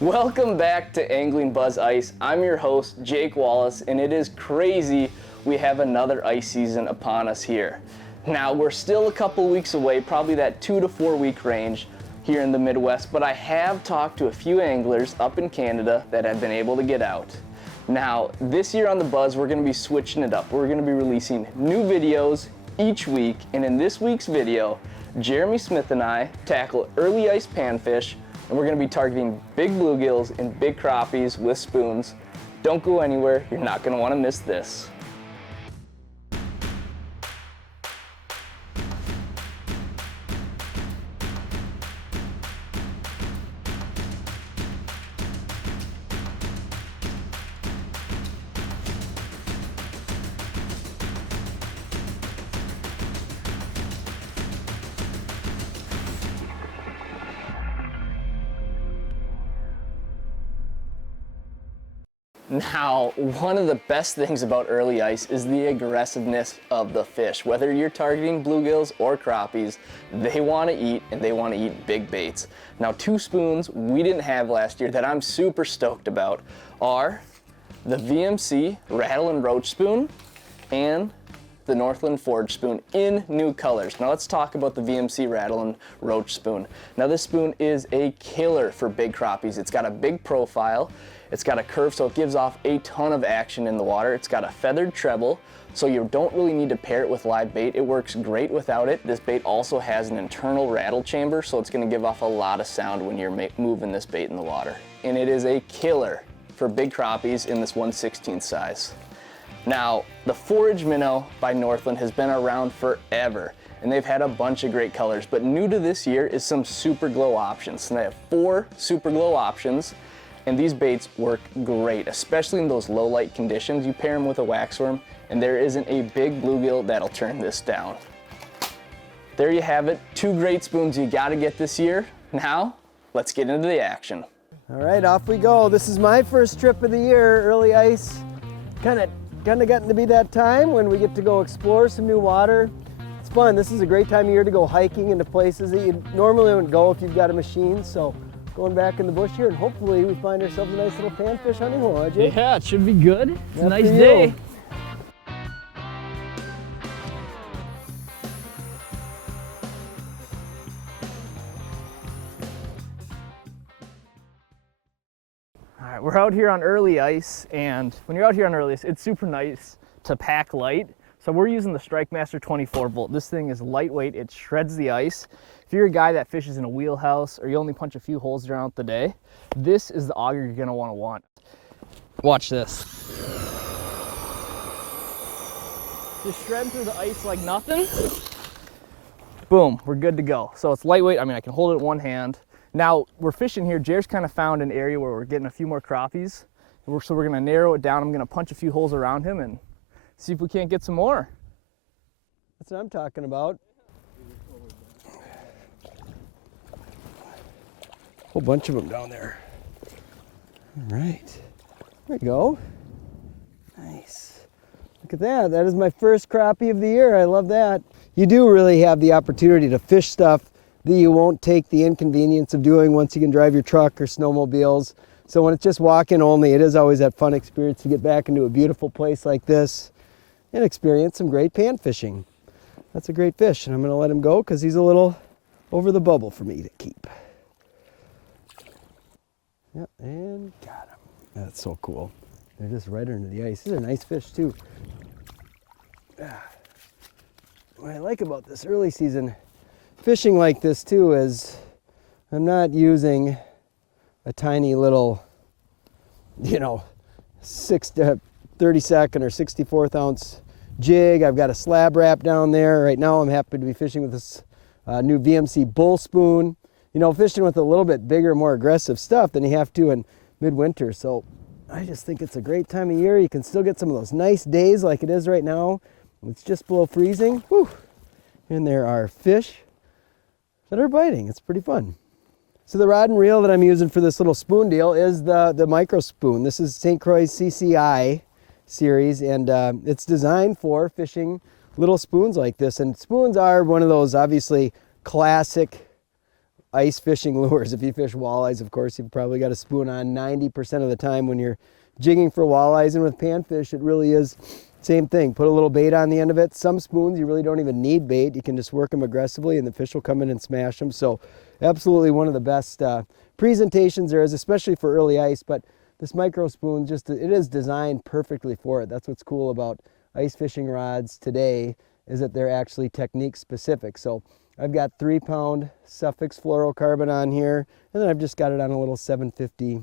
Welcome back to AnglingBuzz Ice. I'm your host, Jake Wallace, and it is crazy we have another ice season upon us here. Now, we're still a couple weeks away, probably that 2 to 4 week range here in the Midwest, but I have talked to a few anglers up in Canada that have been able to get out. Now, this year on the Buzz, we're going to be switching it up. We're going to be releasing new videos each week, and in this week's video, Jeremy Smith and I tackle early ice panfish, and we're going to be targeting big bluegills and big crappies with spoons. Don't go anywhere, you're not going to want to miss this. Now, one of the best things about early ice is the aggressiveness of the fish. Whether you're targeting bluegills or crappies, they want to eat, and they want to eat big baits. Now, two spoons we didn't have last year that I'm super stoked about are the VMC Rattle and Roach Spoon and the Northland Forge Spoon in new colors. Now let's talk about the VMC Rattle and Roach Spoon. Now this spoon is a killer for big crappies. It's got a big profile, it's got a curve so it gives off a ton of action in the water. It's got a feathered treble, so you don't really need to pair it with live bait. It works great without it. This bait also has an internal rattle chamber, so it's gonna give off a lot of sound when you're moving this bait in the water. And it is a killer for big crappies in this 1/16 size. Now, the Forage Minnow by Northland has been around forever, and they've had a bunch of great colors, but new to this year is some super glow options. And they have 4 super glow options, and these baits work great, especially in those low light conditions. You pair them with a waxworm, and there isn't a big bluegill that'll turn this down. There you have it, 2 great spoons you gotta get this year. Now, let's get into the action. All right, off we go. This is my first trip of the year, early ice. Kind of getting to be that time when we get to go explore some new water. It's fun. This is a great time of year to go hiking into places that you normally wouldn't go if you've got a machine. So going back in the bush here, and hopefully we find ourselves a nice little panfish hunting hole, huh, Jake? Yeah, it should be good. It's a nice day. All right, we're out here on early ice, and when you're out here on early ice, it's super nice to pack light. So we're using the StrikeMaster 24 volt. This thing is lightweight, it shreds the ice. If you're a guy that fishes in a wheelhouse or you only punch a few holes throughout the day, this is the auger you're gonna want. Watch this. Just shred through the ice like nothing. Boom, we're good to go. So it's lightweight, I mean, I can hold it in one hand. Now, we're fishing here. Jer's kind of found an area where we're getting a few more crappies. So we're gonna narrow it down. I'm gonna punch a few holes around him and see if we can't get some more. That's what I'm talking about. Whole bunch of them down there. All right, there we go. Nice. Look at that. That is my first crappie of the year. I love that. You do really have the opportunity to fish stuff that you won't take the inconvenience of doing once you can drive your truck or snowmobiles. So when it's just walking only, it is always that fun experience to get back into a beautiful place like this and experience some great pan fishing. That's a great fish, and I'm gonna let him go because he's a little over the bubble for me to keep. Yep, and got him. That's so cool. They're just right under the ice. These are nice fish too. What I like about this early season fishing like this too is I'm not using a tiny little, 6 to 32nd or 64th ounce jig. I've got a slab wrap down there. Right now I'm happy to be fishing with this new VMC bull spoon. Fishing with a little bit bigger, more aggressive stuff than you have to in midwinter. So I just think it's a great time of year. You can still get some of those nice days like it is right now. It's just below freezing. Whew. And there are fish that are biting. It's pretty fun. So the rod and reel that I'm using for this little spoon deal is the micro spoon. This is St. Croix CCI series, and it's designed for fishing little spoons like this. And spoons are one of those obviously classic ice fishing lures. If you fish walleyes, of course, you've probably got a spoon on 90% of the time when you're jigging for walleyes. And with panfish, it really is same thing. Put a little bait on the end of it. Some spoons, you really don't even need bait. You can just work them aggressively and the fish will come in and smash them. So absolutely one of the best presentations there is, especially for early ice. But this micro spoon, it is designed perfectly for it. That's what's cool about ice fishing rods today, is that they're actually technique specific. So I've got 3-pound Suffix fluorocarbon on here, and then I've just got it on a little 750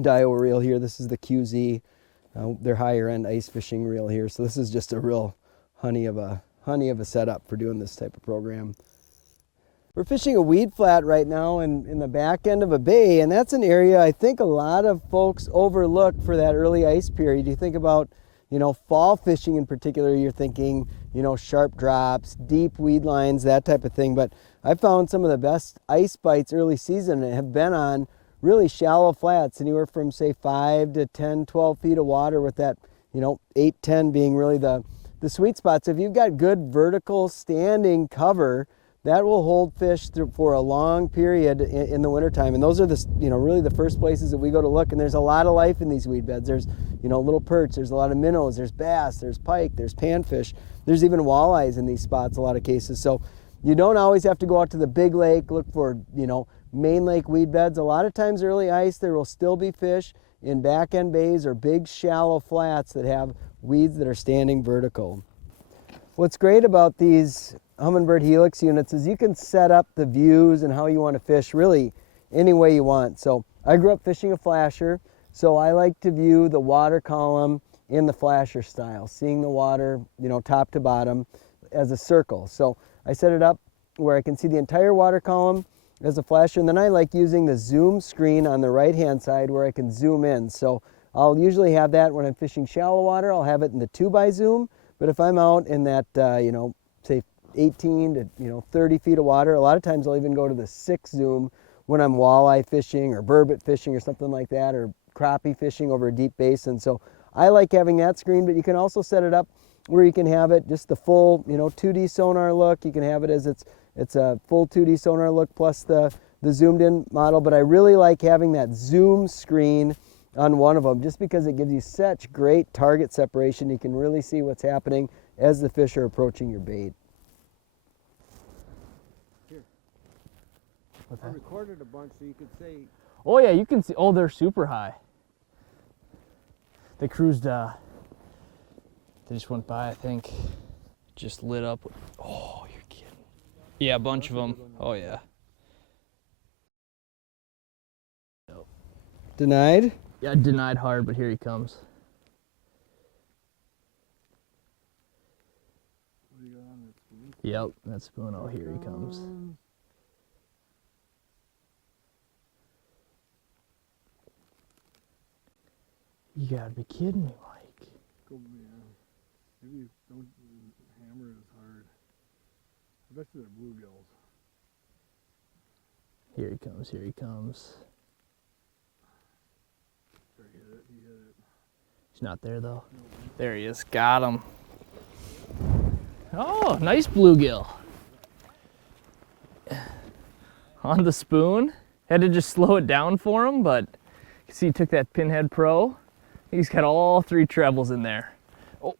Dio reel here. This is the QZ, their higher end ice fishing reel here. So this is just a real honey of a setup for doing this type of program. We're fishing a weed flat right now in the back end of a bay, and that's an area I think a lot of folks overlook for that early ice period. You think about, you know, fall fishing in particular, you're thinking, you know, sharp drops, deep weed lines, that type of thing. But I found some of the best ice bites early season have been on really shallow flats, anywhere from say 5 to 10, 12 feet of water, with that, you know, 8, 10 being really the sweet spot. So if you've got good vertical standing cover, that will hold fish for a long period in the wintertime. And those are really the first places that we go to look. And there's a lot of life in these weed beds. There's, you know, little perch, there's a lot of minnows, there's bass, there's pike, there's panfish, there's even walleyes in these spots a lot of cases. So you don't always have to go out to the big lake, look for, you know, main lake weed beds. A lot of times early ice, there will still be fish in back end bays or big shallow flats that have weeds that are standing vertical. What's great about these Humminbird Helix units is you can set up the views and how you want to fish really any way you want. So I grew up fishing a flasher, so I like to view the water column in the flasher style, seeing the water, you know, top to bottom as a circle. So I set it up where I can see the entire water column as a flasher, and then I like using the zoom screen on the right hand side where I can zoom in. So I'll usually have that when I'm fishing shallow water. I'll have it in the 2x zoom, but if I'm out in that you know, say 18 to, you know, 30 feet of water, a lot of times I'll even go to the 6 zoom when I'm walleye fishing or burbot fishing or something like that, or crappie fishing over a deep basin. So I like having that screen, but you can also set it up where you can have it just the full, you know, 2D sonar look. You can have it as it's a full 2D sonar look plus the zoomed in model, but I really like having that zoom screen on one of them just because it gives you such great target separation. You can really see what's happening as the fish are approaching your bait. I recorded a bunch so you could say. Oh yeah, you can see. Oh, they're super high. They cruised. They just went by, I think. Just lit up. Oh, you're kidding. Yeah, a bunch of them. Oh yeah. Denied? Yeah, denied hard, but here he comes. Yep, that spoon. Oh, here he comes. You gotta be kidding me, Mike. Go, yeah. Maybe don't hammer it as hard. I bet you they're bluegills. Here he comes, here he comes. There, he hit it. He's not there though. There he is, got him. Oh, nice bluegill. On the spoon. Had to just slow it down for him, but you can see he took that Pinhead Pro. He's got all 3 trebles in there. Oh,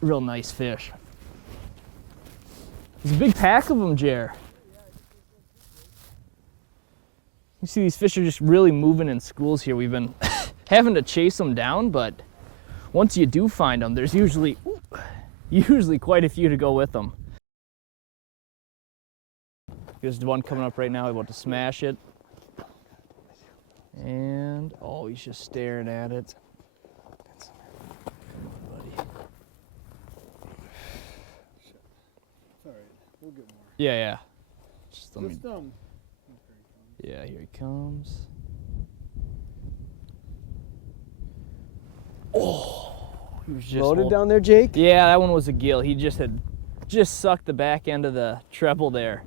real nice fish. There's a big pack of them, Jer. You see these fish are just really moving in schools here. We've been having to chase them down, but once you do find them, there's usually quite a few to go with them. There's one coming up right now, about to smash it. And, oh, he's just staring at it. Come on, buddy. It's alright. We'll get more. Yeah. Just let me, Just yeah, here he comes. Oh, he was just Loaded down there, Jake? Yeah, that one was a gill. He just sucked the back end of the treble there.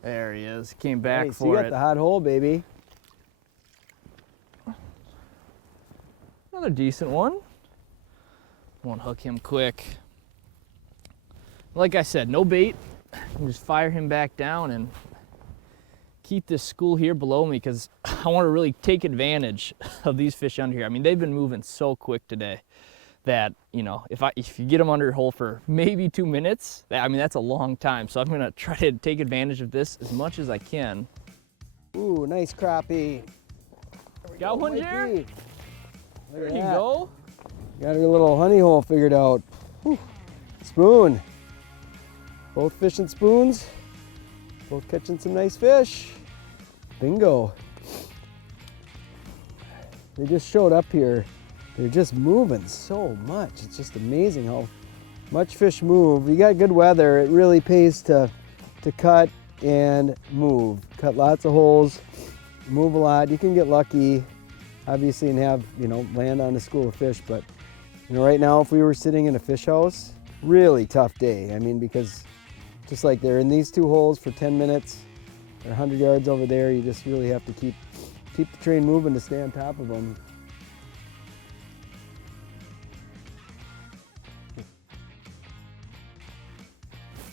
There he is. Came back Nice. for You got it. the hot hole, baby. Another decent one. Won't hook him quick. like I said, no bait. And just fire him back down and keep this school here below me because I want to really take advantage of these fish under here. I mean, they've been moving so quick today that, you know, if you get them under your hole for maybe 2 minutes, I mean, that's a long time. So I'm going to try to take advantage of this as much as I can. Ooh, nice crappie. Got one, Jer? There you that. go. Got her little honey hole figured out. Whew. Spoon. Both fishing spoons. Both catching some nice fish. Bingo. They just showed up here. They're just moving so much. It's just amazing how much fish move. You got good weather, it really pays to cut and move. Cut lots of holes, move a lot. You can get lucky, obviously, and have, you know, land on a school of fish, but you know, right now if we were sitting in a fish house, really tough day. I mean, because just like they're in these 2 holes for 10 minutes, they're 100 yards over there, you just really have to keep the train moving to stay on top of them.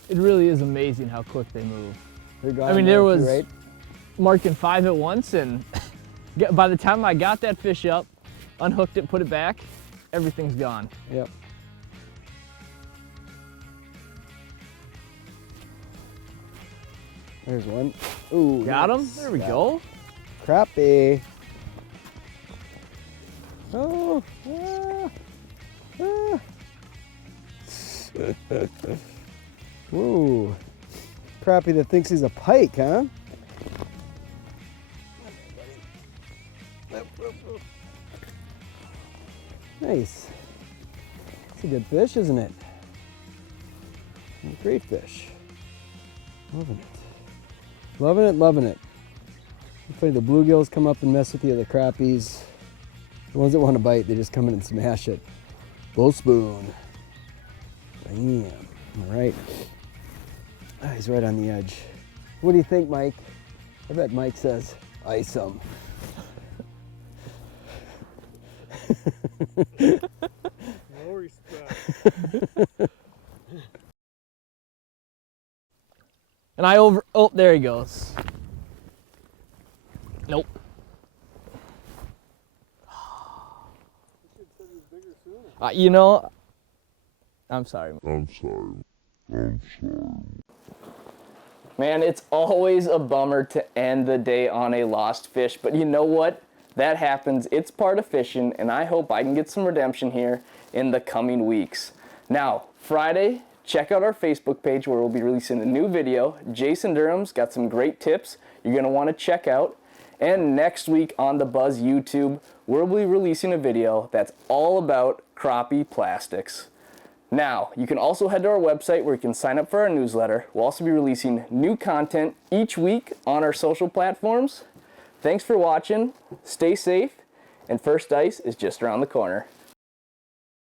It really is amazing how quick they move. They're gone. I mean, there was right? marking 5 at once, and by the time I got that fish up, unhooked it, put it back, everything's gone. Yep. There's one. Ooh, Got him? nice. There we Yeah. go. Crappie. Oh, ah, ah. Ooh, crappie that thinks he's a pike, huh? Nice. It's a good fish, isn't it? Great fish. Loving it. Loving it, loving it. Hopefully the bluegills come up and mess with you, the crappies. The ones that want to bite, they just come in and smash it. Bull spoon. Bam. All right. Ah, he's right on the edge. What do you think, Mike? I bet Mike says, ice him. No respect. And oh, there he goes. Nope. You know, I'm sorry. Man, it's always a bummer to end the day on a lost fish, but you know what? That happens. It's part of fishing, and I hope I can get some redemption here in the coming weeks. Now, Friday, check out our Facebook page where we'll be releasing a new video. Jason Durham's got some great tips you're going to want to check out. And next week on the Buzz YouTube, we'll be releasing a video that's all about crappie plastics. Now, you can also head to our website where you can sign up for our newsletter. We'll also be releasing new content each week on our social platforms. Thanks for watching, stay safe, and first ice is just around the corner.